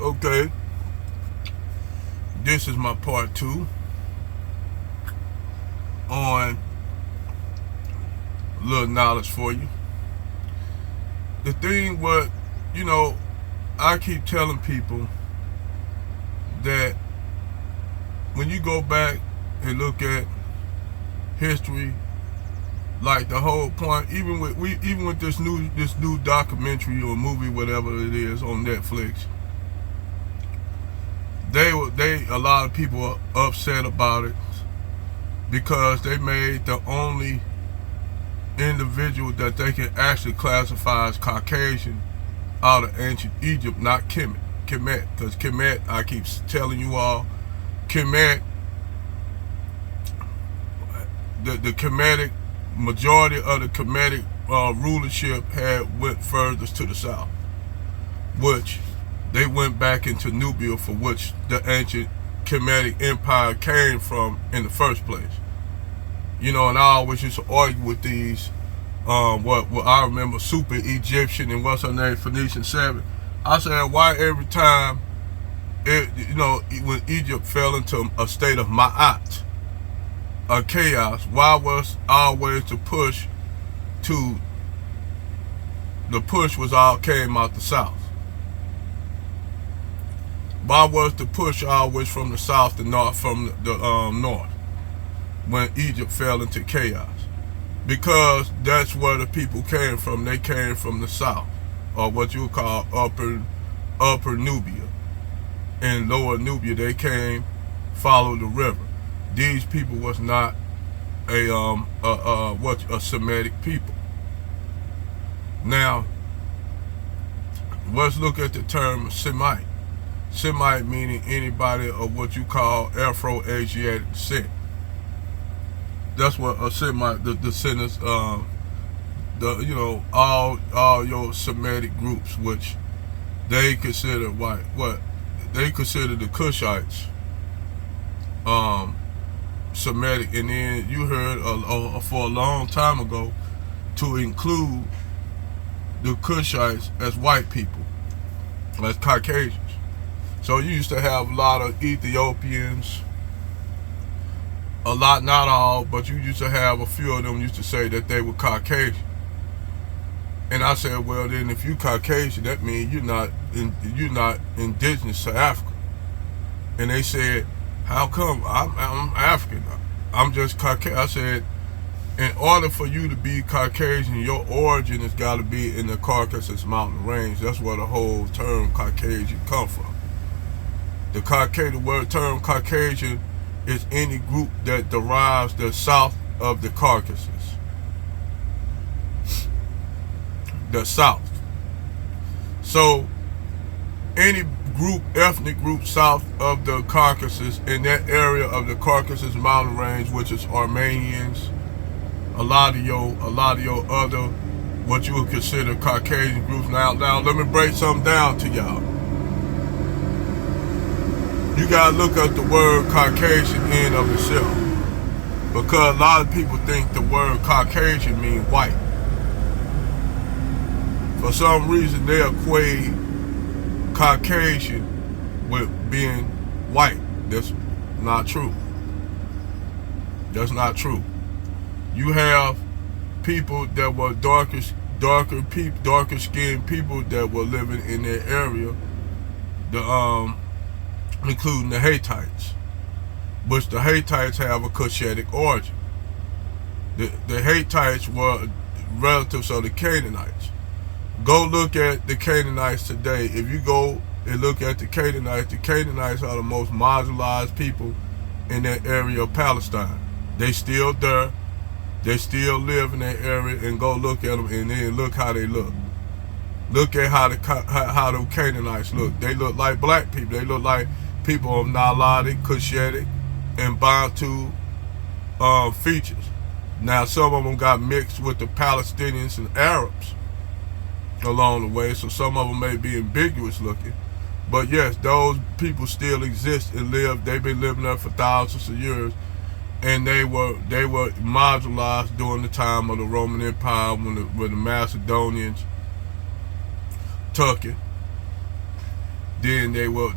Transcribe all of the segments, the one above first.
Okay, this is my part two on a little knowledge for you. The thing what, you know, I keep telling people that when you go back and look at history, like the whole point, even with this new documentary or movie, whatever it is on Netflix, they a lot of people are upset about it because they made the only individual that they can actually classify as Caucasian out of ancient Egypt, not Kemet. Because Kemet, I keep telling you all, Kemet, the Kemetic, majority of the Kemetic rulership went furthest to the south, which they went back into Nubia, for which the ancient Kemetic empire came from in the first place. You know, and I always used to argue with these, what I remember, super Egyptian and what's her name, Phoenician 7. I said, why every time, when Egypt fell into a state of ma'at, a chaos, why was always the push was all came out the south? Why was the push always from the south to north, from the north, when Egypt fell into chaos? Because that's where the people came from. They came from the south, or what you would call upper Nubia. And lower Nubia, they came, followed the river. These people was not a Semitic people. Now, let's look at the term Semite. Semite meaning anybody of what you call Afro-Asiatic descent. That's what a Semite, the descendants, all your Semitic groups, which they consider white. What they consider the Cushites, Semitic, and then you heard for a long time ago to include the Cushites as white people, as Caucasians. So you used to have a lot of Ethiopians, a lot, not all, but you used to have a few of them used to say that they were Caucasian. And I said, well, then if you Caucasian, that means you're not indigenous to Africa. And they said, how come? I'm African. I'm just Caucasian. I said, in order for you to be Caucasian, your origin has got to be in the Caucasus Mountain Range. That's where the whole term Caucasian come from. The word term Caucasian is any group that derives the south of the Caucasus. The south. So any group, ethnic group south of the Caucasus, in that area of the Caucasus Mountain Range, which is Armenians, a lot of your other what you would consider Caucasian groups. Now let me break something down to y'all. You gotta look at the word Caucasian in of itself, because a lot of people think the word Caucasian means white. For some reason, they equate Caucasian with being white. That's not true. That's not true. You have people that were darker skinned people that were living in that area, including the Hittites, which the Hittites have a Cushitic origin. The Hittites were relatives of the Canaanites. Go look at the Canaanites today. If you go and look at the Canaanites are the most marginalized people in that area of Palestine. They still there. They still live in that area, and go look at them and then look how they look. Look at how the Canaanites look. They look like black people. They look like people of Nilotic, Cushitic, and Bantu features. Now, some of them got mixed with the Palestinians and Arabs along the way, so some of them may be ambiguous looking. But yes, those people still exist and live. They've been living there for thousands of years, and they were marginalized during the time of the Roman Empire when the Macedonians took it. Then they were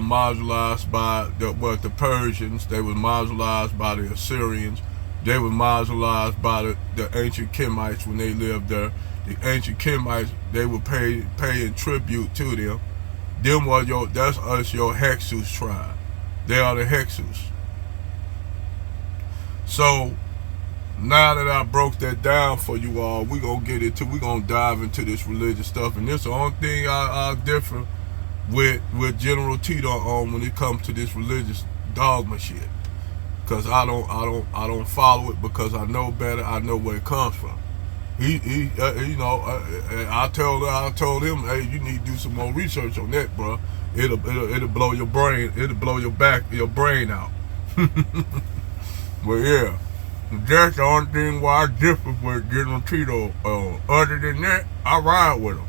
marginalized by the Persians. They were marginalized by the Assyrians. They were marginalized by the ancient Kemites when they lived there. The ancient Kemites, they were paying tribute to them. That's us, your Hyksos tribe. They are the Hyksos. So now that I broke that down for you all, we're gonna dive into this religious stuff. And this is the only thing I differ with General Tito on when it comes to this religious dogma shit. Cause I don't follow it because I know better. I know where it comes from. I told him, hey, you need to do some more research on that, bro. It'll blow your brain. It'll blow your brain out. But yeah, that's the only thing why I differ with General Tito. Other than that, I ride with him.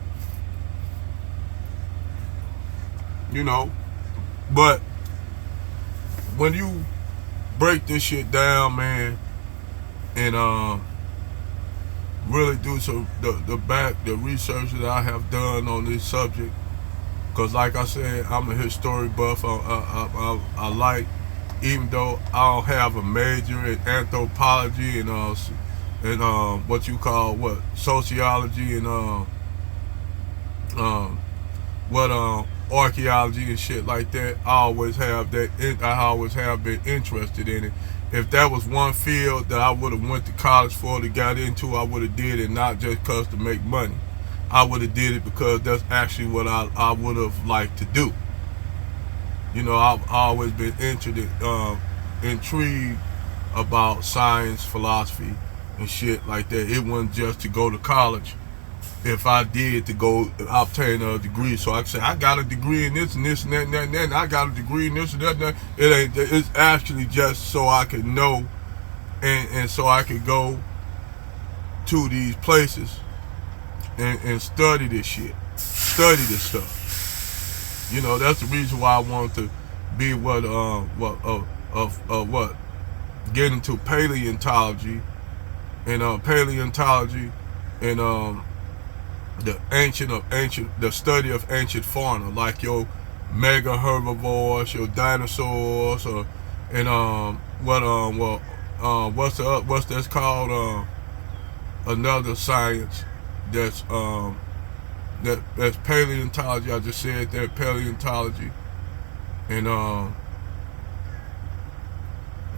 But when you break this shit down, man, and really do some the research that I have done on this subject, because like I said, I'm a history buff. I like, even though I don't have a major in anthropology and what you call sociology and archaeology and shit like that. I always have been interested in it. If that was one field that I would have went to college for to got into, I would have did it, not just cause to make money. I would have did it because that's actually what I would have liked to do. I've always been intrigued about science, philosophy, and shit like that. It wasn't just to go to college. If I did to go obtain a degree, so I could say I got a degree in this and this and that and that and that, and I got a degree in this and that and that. It's actually just so I could know, and so I could go to these places and study this shit, study this stuff. That's the reason why I wanted to be get into paleontology and the study of ancient fauna, like your mega herbivores, your dinosaurs, what's that's called another science that's paleontology. I just said that, paleontology, and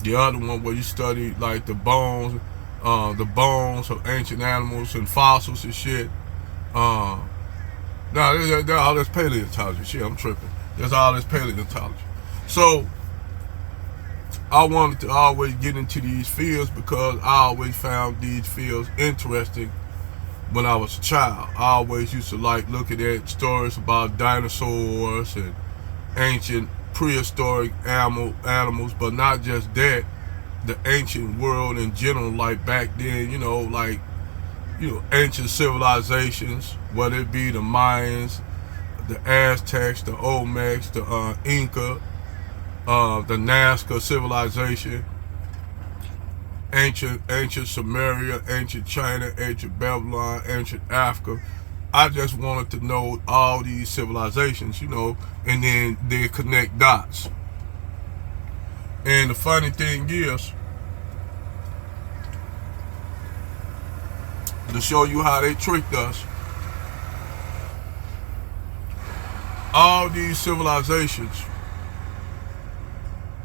the other one where you study like the bones of ancient animals and fossils and shit. All this paleontology shit. I'm tripping. There's all this paleontology. So I wanted to always get into these fields because I always found these fields interesting when I was a child. I always used to like looking at stories about dinosaurs and ancient prehistoric animals, but not just that, the ancient world in general, like back then, ancient civilizations, whether it be the Mayans, the Aztecs, the Olmecs, the Inca, the Nazca civilization, ancient Sumeria, ancient China, ancient Babylon, ancient Africa. I just wanted to know all these civilizations, and then they connect dots. And the funny thing is, to show you how they tricked us, all these civilizations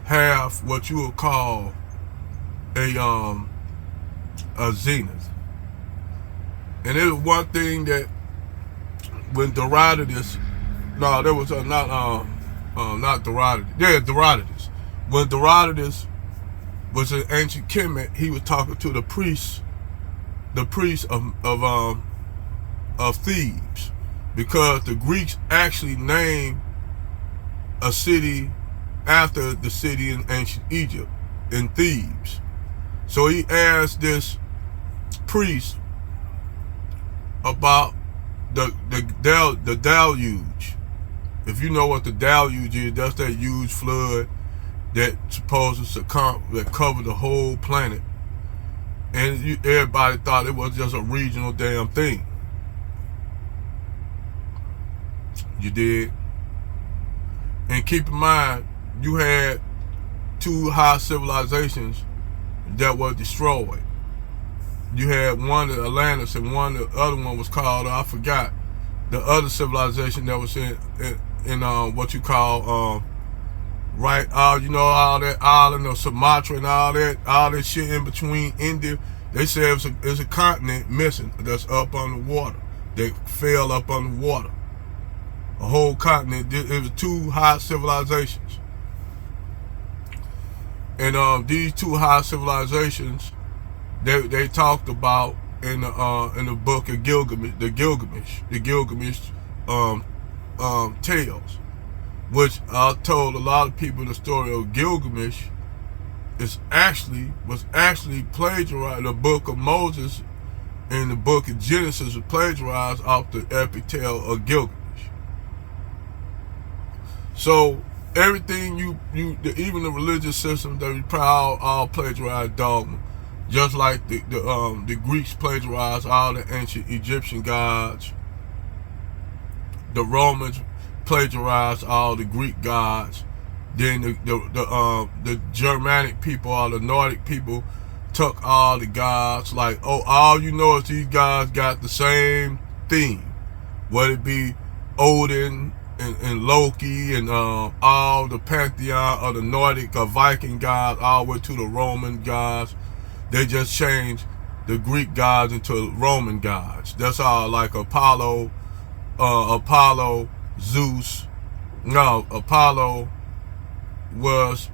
have what you would call a zenith. And it was one thing that when Herodotus, not Herodotus, yeah, Herodotus. When Herodotus was an ancient Kemet, he was talking to the priests of Thebes, because the Greeks actually named a city after the city in ancient Egypt, in Thebes. So he asked this priest about the deluge. If you know what the deluge is, that's that huge flood that supposed to cover the whole planet. And everybody thought it was just a regional damn thing. You did? And keep in mind, you had two high civilizations that were destroyed. You had one at Atlantis, and the other one was called, I forgot, the other civilization that was in what you call right, you know, all that island of Sumatra and all that shit in between India. They say it's a continent missing that's up underwater. They fell up underwater. A whole continent. It was two high civilizations, and these two high civilizations, they talked about in the book of Gilgamesh, the Gilgamesh tales, which I told a lot of people the story of Gilgamesh was actually plagiarized. The book of Moses and the book of Genesis was plagiarized off the epic tale of Gilgamesh. So everything even the religious system that we proud all plagiarize dogma, just like the Greeks plagiarized all the ancient Egyptian gods. The Romans plagiarized all the Greek gods. Then the Germanic people or the Nordic people took all the gods. Like, oh, all you know is these gods got the same theme, whether it be Odin and Loki and all the pantheon of the Nordic or Viking gods all the way to the Roman gods. They just changed the Greek gods into Roman gods. That's all, like Apollo, Zeus. No, Apollo was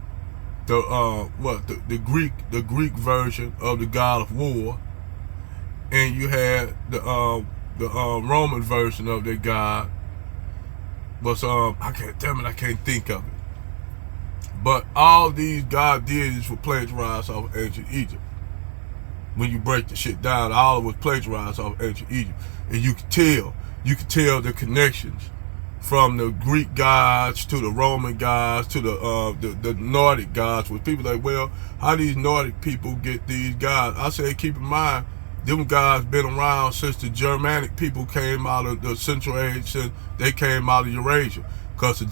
the Greek version of the god of war, and you had the Roman version of the god. But I can't think of it. But all these god deities were plagiarized off of ancient Egypt. When you break the shit down, all of it was plagiarized off of ancient Egypt, and you could tell the connections from the Greek gods to the Roman gods to the Nordic gods. With people like, well, how these Nordic people get these gods? I say, keep in mind, them gods been around since the Germanic people came out of the Central Age, since they came out of Eurasia. Because a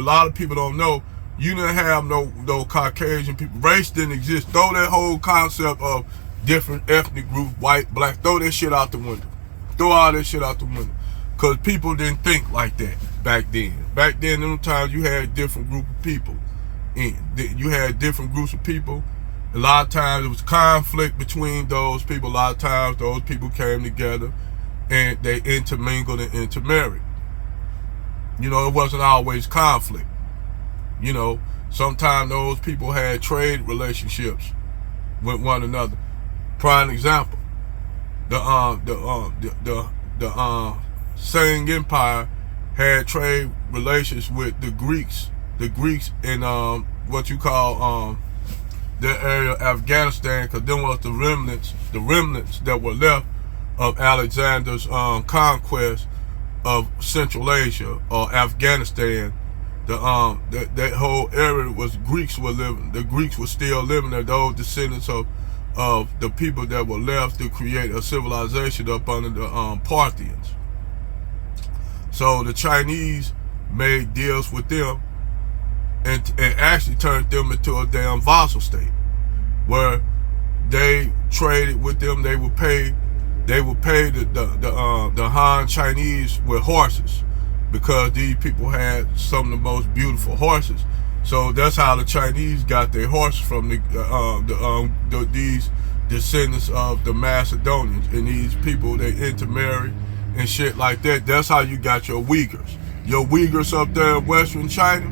lot of people don't know, you didn't have no Caucasian people. Race didn't exist. Throw that whole concept of different ethnic groups, white, black, throw that shit out the window. Throw all that shit out the window. Because people didn't think like that back then. Back then, in them times, you had a different group of people. You had different groups of people. A lot of times, there was conflict between those people. A lot of times, those people came together and they intermingled and intermarried. You know, it wasn't always conflict. You know, sometimes those people had trade relationships with one another. Prime example, the Sung Empire had trade relations with the Greeks in what you call the area of Afghanistan, because them was the remnants that were left of Alexander's conquest of Central Asia or Afghanistan. That whole area was Greeks were living. The Greeks were still living there. Those descendants of the people that were left to create a civilization up under the Parthians. So the Chinese made deals with them and actually turned them into a damn vassal state, where they traded with them. They would pay the Han Chinese with horses, because these people had some of the most beautiful horses. So that's how the Chinese got their horses from these descendants of the Macedonians, and these people, they intermarried and shit like that. That's how you got your Uyghurs. Your Uyghurs up there in Western China,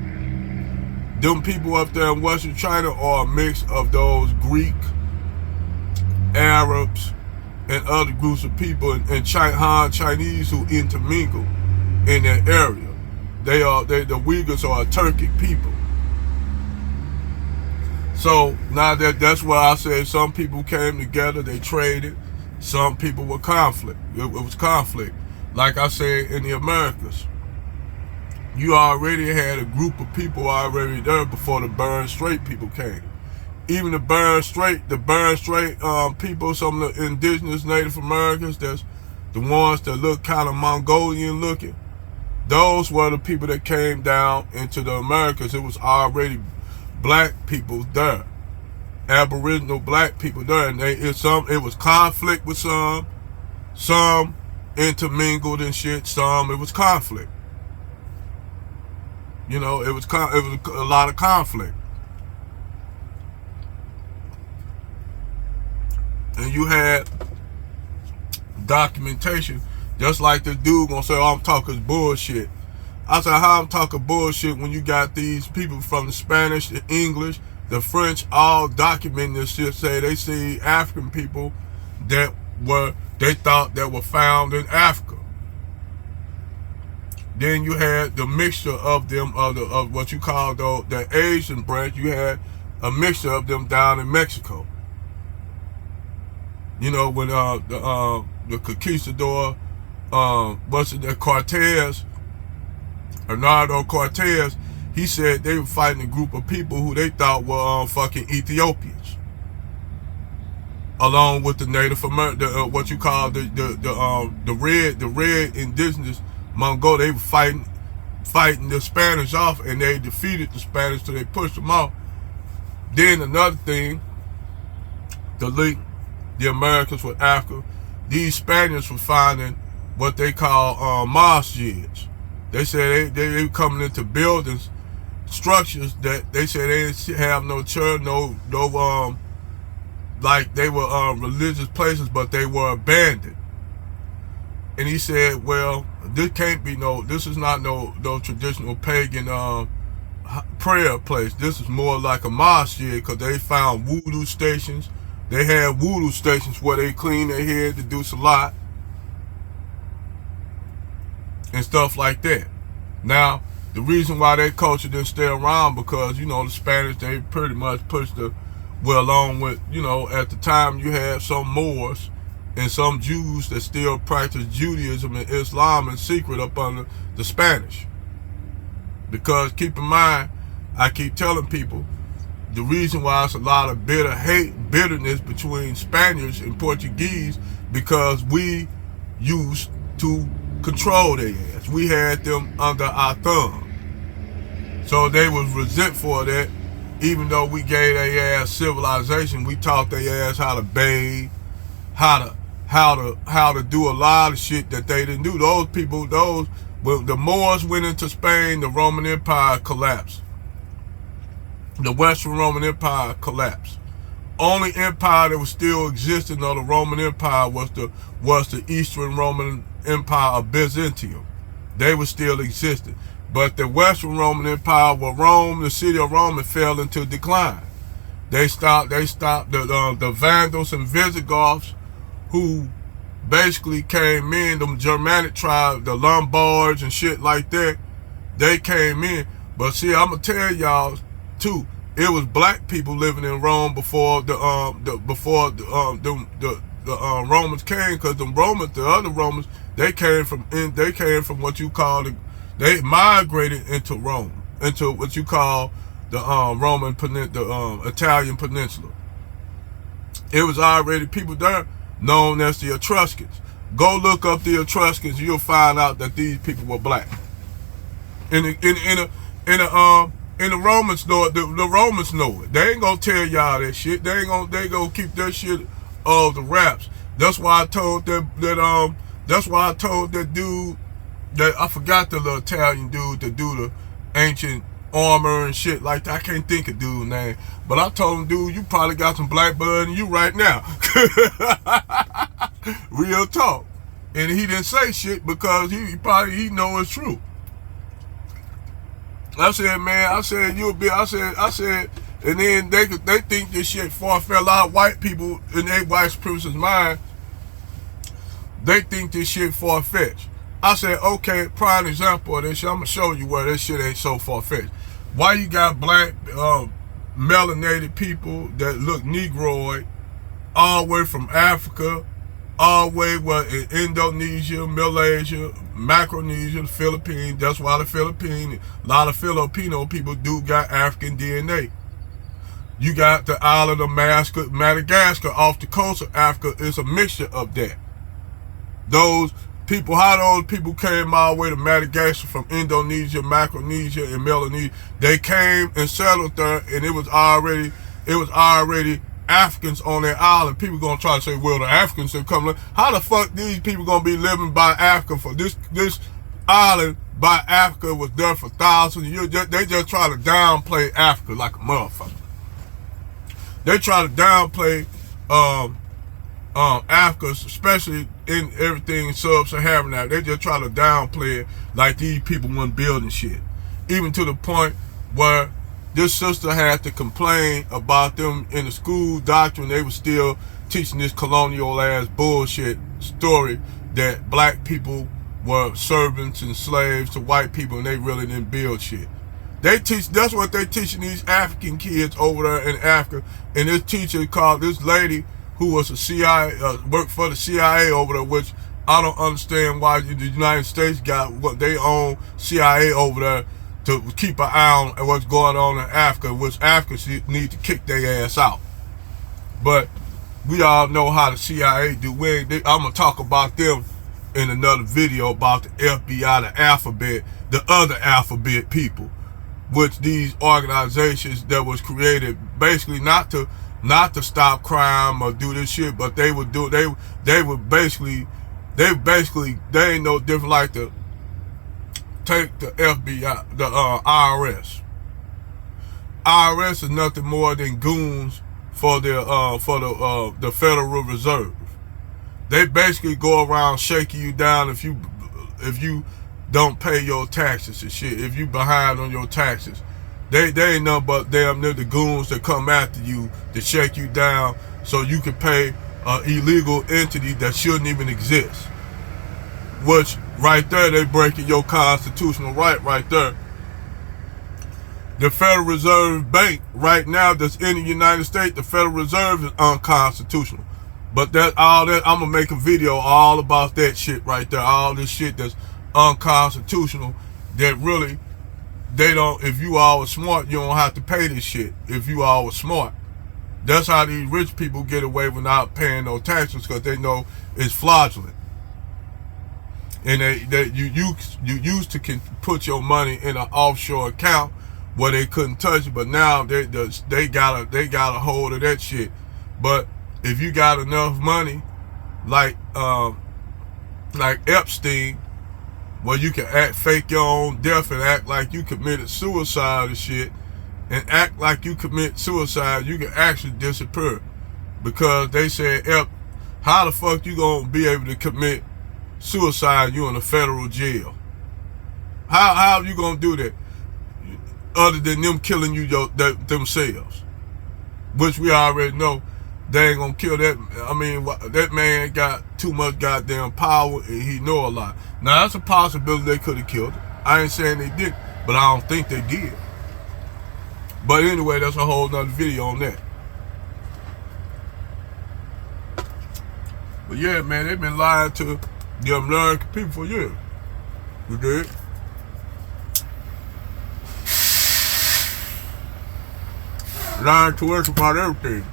them people up there in Western China are a mix of those Greek, Arabs, and other groups of people, and Han Chinese who intermingle in that area. The Uyghurs are a Turkic people. So now that's why I say some people came together, they traded. Some people were conflict. It was conflict. Like I said, in the Americas, you already had a group of people already there before the Bering Strait people came. Even the Bering Strait people, some of the indigenous Native Americans, that's the ones that look kind of Mongolian looking. Those were the people that came down into the Americas. It was already black people there, Aboriginal black people there, and it was conflict with some intermingled and shit. Some it was conflict. You know, it was a lot of conflict, and you had documentation. Just like this dude gonna say, "Oh, I'm talking bullshit." I said, "How I'm talking bullshit when you got these people from the Spanish, the English, the French, all documenting this shit? Say they see African people that they thought that were found in Africa. Then you had the mixture of them of what you call the Asian branch. You had a mixture of them down in Mexico. You know, when the conquistador, Cortez, Hernando Cortez, he said they were fighting a group of people who they thought were fucking Ethiopians, along with the Native American, what you call the red indigenous Mongol. They were fighting the Spanish off, and they defeated the Spanish, so they pushed them off. Then another thing, to link the Americans with Africa, these Spaniards were finding what they call masjids. They said they were coming into buildings, structures that they said they didn't have no church, like they were religious places, but they were abandoned. And he said, well, this is not no traditional pagan prayer place. This is more like a masjid, because they found voodoo stations. They had voodoo stations where they clean their head to do salat and stuff like that. Now, the reason why that culture didn't stay around, because, you know, the Spanish, they pretty much pushed along with, you know, at the time you had some Moors and some Jews that still practice Judaism and Islam in secret up under the Spanish. Because keep in mind, I keep telling people, the reason why it's a lot of bitterness between Spaniards and Portuguese, because we used to control their ass. We had them under our thumb. So they was resentful of that. Even though we gave their ass civilization, we taught their ass how to bathe, how to do a lot of shit that they didn't do. The Moors went into Spain, the Roman Empire collapsed. The Western Roman Empire collapsed. Only empire that was still existing of the Roman Empire was the Eastern Roman Empire of Byzantium. They were still existing. But the Western Roman Empire, where Rome, the city of Rome, fell into decline. They stopped the Vandals and Visigoths, who basically came in, them Germanic tribes, the Lombards and shit like that. They came in. But see, I'm gonna tell y'all too, it was black people living in Rome before the Romans came, because the other Romans, they came from what you call they migrated into Rome, into what you call the Italian peninsula. It was already people there known as the Etruscans. Go look up the Etruscans, you'll find out that these people were black. The Romans know it. The Romans know it. They ain't gonna tell y'all that shit. They gonna keep that shit of the wraps. That's why I told that's why I told that dude that I forgot the little Italian dude that do the ancient armor and shit like that. I can't think of dude's name, but I told him, dude, you probably got some black blood in you right now. Real talk. And he didn't say shit because he know it's true. I said, man, I said, and then they think this shit far-fetched. A lot of white people in their white supremacist mind, they think this shit far-fetched. I said, okay, prime example of this shit, I'm gonna show you where this shit ain't so far-fetched. Why you got black, melanated people that look Negroid, all the way from Africa, all the way in Indonesia, Malaysia, Micronesia, the Philippines. That's why a lot of Filipino people do got African DNA. You got the island of Madagascar off the coast of Africa. It's a mixture of that. Those People, how those people came all the way to Madagascar from Indonesia, Micronesia, and Melanesia. They came and settled there, and it was already Africans on that island. People gonna try to say, well, the Africans have come. How the fuck these people gonna be living by Africa for this island by Africa was there for thousands of years? They just try to downplay Africa like a motherfucker. They try to downplay Africa, especially in everything sub-Saharan Africa. They just try to downplay it like these people weren't building shit. Even to the point where this sister had to complain about them in the school doctrine. They were still teaching this colonial ass bullshit story that black people were servants and slaves to white people, and they really didn't build shit. That's what they teaching these African kids over there in Africa. And this teacher called this lady who was a CIA, worked for the CIA over there, which I don't understand why the United States got what they own CIA over there to keep an eye on what's going on in Africa, which Africans need to kick their ass out. But we all know how the CIA do. I'm going to talk about them in another video about the FBI, the alphabet, the other alphabet people, which these organizations that was created basically not to stop crime or do this shit, but they ain't no different like to take the FBI, the IRS. IRS is nothing more than goons for the Federal Reserve. They basically go around shaking you down if you don't pay your taxes and shit. If you behind on your taxes, they ain't nothing but damn near the goons that come after you to shake you down so you can pay an illegal entity that shouldn't even exist. Which right there, they breaking your constitutional right there. The Federal Reserve Bank right now that's in the United States, the Federal Reserve is unconstitutional. But I'm gonna make a video all about that shit right there. All this shit that's unconstitutional, that really if you all were smart, you don't have to pay this shit. If you all were smart. That's how these rich people get away without paying no taxes, because they know it's fraudulent. And you used to put your money in an offshore account where they couldn't touch it, but now they got a hold of that shit. But if you got enough money, like Epstein, where you can fake your own death and act like you committed suicide and shit, and act like you commit suicide, you can actually disappear. Because they said, how the fuck you gonna be able to commit suicide? You in a federal jail. How you gonna do that? Other than them killing you themselves, which we already know they ain't gonna kill that. I mean, that man got too much goddamn power, and he know a lot. Now that's a possibility they could have killed him. I ain't saying they did, but I don't think they did. But anyway, that's a whole nother video on that. But yeah, man, they've been lying to the American people for years. You did? Lying to us about everything.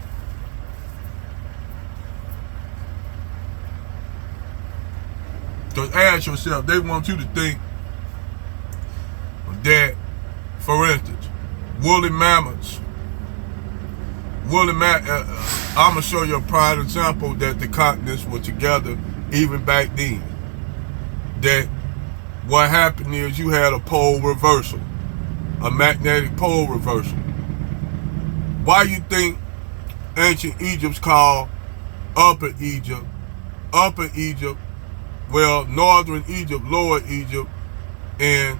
Just ask yourself, they want you to think that, for instance, woolly mammoths. I'm gonna show you a prime example that the continents were together even back then. That what happened is you had a pole reversal, a magnetic pole reversal. Why you think ancient Egypt's called Upper Egypt? Upper Egypt, well, Northern Egypt, Lower Egypt, and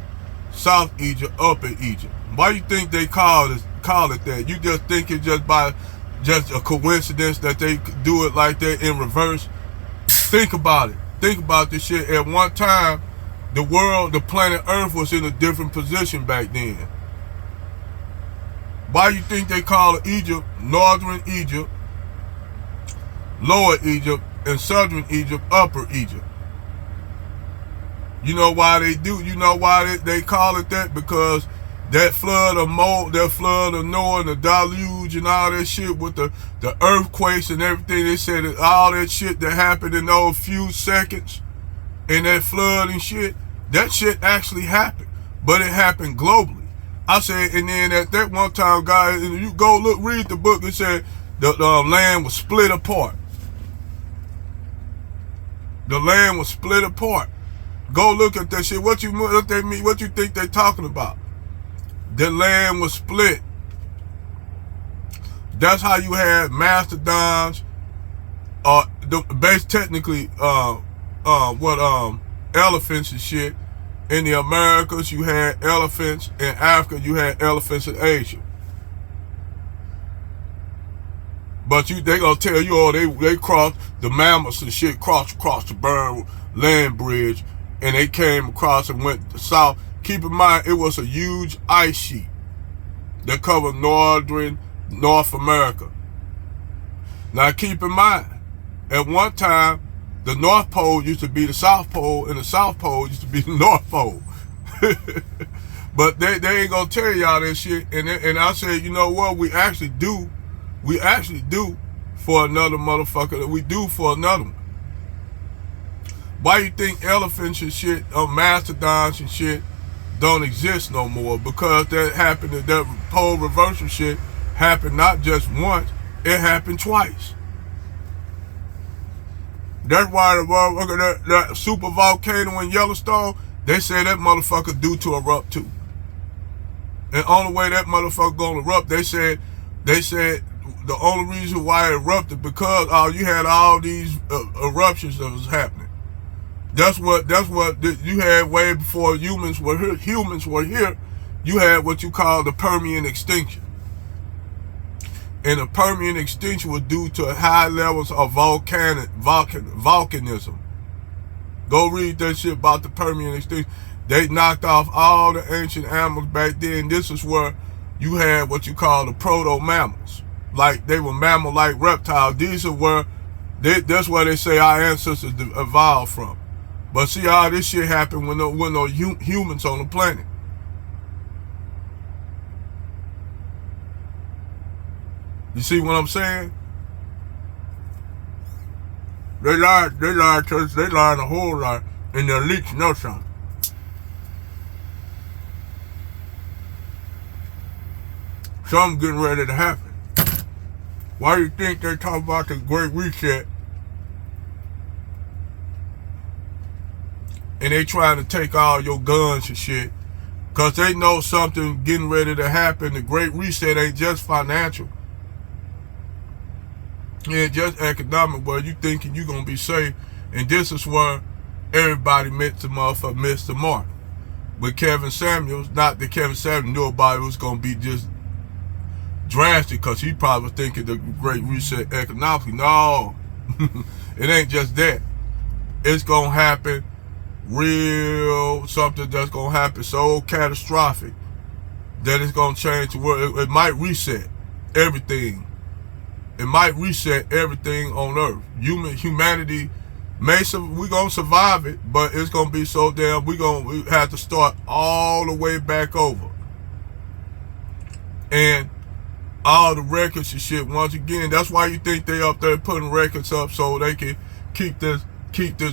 South Egypt, Upper Egypt. Why you think they call it that? You just think it's just a coincidence that they do it like that in reverse? Think about it. Think about this shit. At one time, the planet Earth was in a different position back then. Why you think they call it Egypt, Northern Egypt, Lower Egypt, and Southern Egypt, Upper Egypt? You know why they do? You know why they call it that? Because that flood of Noah and the deluge and all that shit with the earthquakes and everything, they said that all that shit that happened in those few seconds, and that flood and shit, that shit actually happened. But it happened globally. I said, and then at that one time, guys, you go look, read the book, it said the land was split apart. The land was split apart. Go look at that shit. What you think they talking about? The land was split. That's how you had mastodons, technically, elephants and shit. In the Americas, you had elephants. In Africa, you had elephants in Asia. But they gonna tell you, oh, they crossed the mammoths and shit, crossed the Bering land bridge, and they came across and went south. Keep in mind, it was a huge ice sheet that covered North America. Now keep in mind, at one time, the North Pole used to be the South Pole, and the South Pole used to be the North Pole. But they ain't gonna tell y'all that shit. And I said, you know what? We actually do for another motherfucker. We do for another one. Why you think elephants and shit, mastodons and shit, don't exist no more? Because that happened. That pole reversal shit happened not just once; it happened twice. That's why that super volcano in Yellowstone, they say that motherfucker due to erupt too. And only way that motherfucker gonna erupt, they said the only reason why it erupted because you had all these eruptions that was happening. That's what you had way before humans were here. You had what you call the Permian extinction. And the Permian extinction was due to high levels of volcanism. Go read that shit about the Permian extinction. They knocked off all the ancient animals back then. This is where you had what you call the proto-mammals. Like they were mammal-like reptiles. These are where, that's where they say our ancestors evolved from. But see how this shit happened when no humans on the planet. You see what I'm saying? They lied to us, they lied a whole lot, and the elites know something. Something getting ready to happen. Why do you think they talk about the Great Reset? And they trying to take all your guns and shit. Because they know something getting ready to happen. The Great Reset ain't just financial. It ain't just economic, where you thinking you going to be safe. And this is where everybody missed the mark. But Kevin Samuels, not that Kevin Samuels knew about it was going to be just drastic, because he probably was thinking the Great Reset economically. No, it ain't just that. It's going to happen real, something that's going to happen so catastrophic that it's going to change the world. It might reset everything. It might reset everything on Earth. Humanity, we're going to survive it, but it's going to be so damn, we have to start all the way back over. And all the records and shit, once again, that's why you think they up there putting records up so they can keep this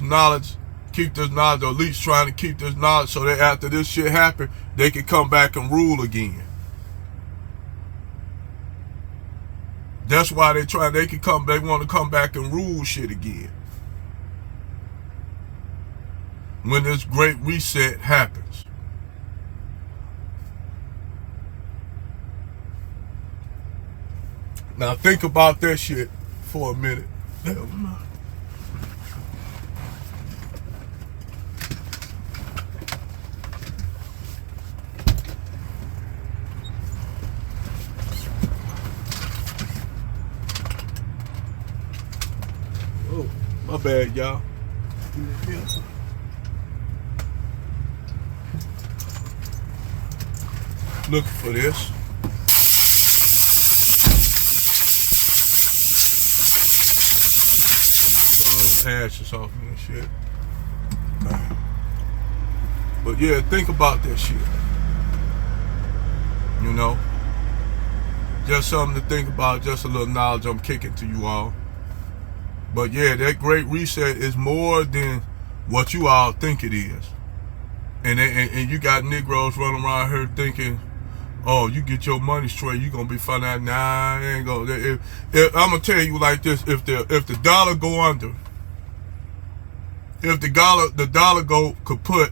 knowledge, the elites trying to keep this knowledge so that after this shit happen, they can come back and rule again. That's why they want to come back and rule shit again. When this Great Reset happens. Now think about that shit for a minute. Hell no. Oh, my bad, y'all. Looking for this. Ashes off me and shit. But yeah, think about that shit. You know? Just something to think about, just a little knowledge I'm kicking to you all. But yeah, that Great Reset is more than what you all think it is. And you got Negroes running around here thinking, oh, you get your money straight, you gonna be fine. Nah, I ain't gonna. I'm gonna tell you like this: if the dollar go under, if the dollar go kaput,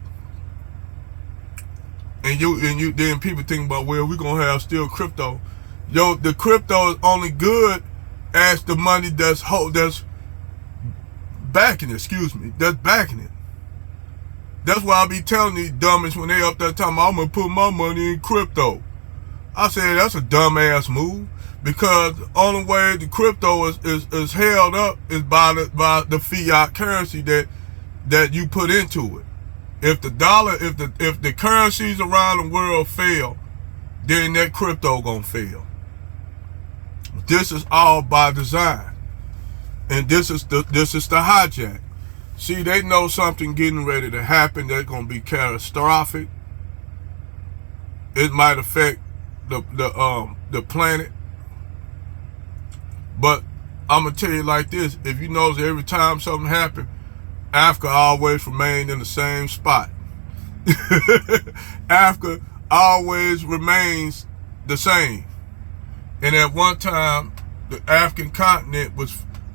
and you then people think about, well, we gonna have still crypto. Yo, the crypto is only good as the money that's backing it. Excuse me, that's backing it. That's why I be telling these dummies when they up there talking about, I'm gonna put my money in crypto. I said that's a dumbass move, because the only way the crypto is held up is by the fiat currency that you put into it. If the dollar, if the currencies around the world fail, then that crypto gonna fail. This is all by design, and this is the hijack. See, they know something getting ready to happen that's gonna be catastrophic. It might affect the planet, but I'm gonna tell you like this: if you notice, every time something happens, Africa always remained in the same spot. Africa always remains the same. And at one time, the African continent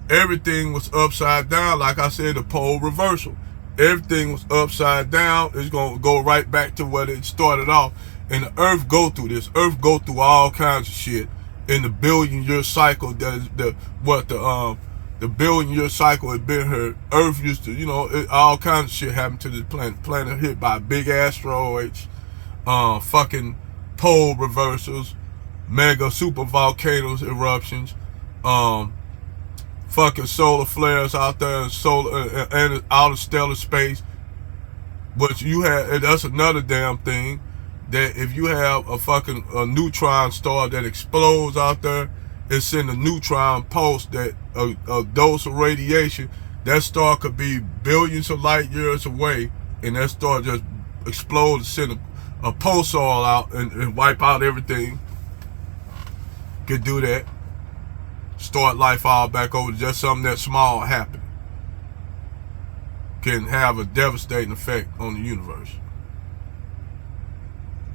everything was upside down. Like I said, the pole reversal. Everything was upside down. It's going to go right back to where it started off. And the earth go through this. Earth go through all kinds of shit in the billion-year cycle. That is the billion-year cycle had been here. Earth used to, all kinds of shit happened to this planet. Planet hit by big asteroids, fucking pole reversals, mega super volcanoes eruptions, fucking solar flares out there and outer stellar space. But that's another damn thing, that if you have a neutron star that explodes out there, it sends a neutron pulse, that a dose of radiation. That star could be billions of light years away, and that star just explodes and send a pulsar out and wipe out everything. Could do that. Start life all back over. Just something that small happened can have a devastating effect on the universe.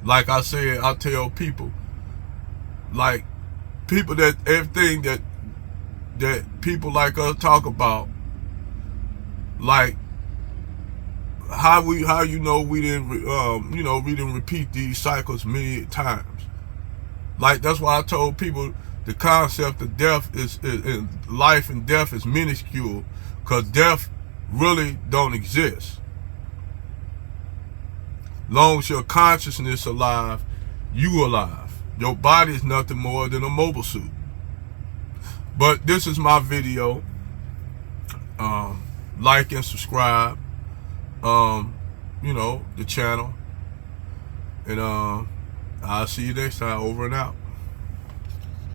Like I said, I tell people, like people that everything that people like us talk about, like how we didn't repeat these cycles many times. Like, that's why I told people the concept of death is life and death is minuscule, because death really don't exist. Long as your consciousness alive, you alive. Your body is nothing more than a mobile suit. But this is my video. Like and subscribe. The channel. And I'll see you next time. Over and out.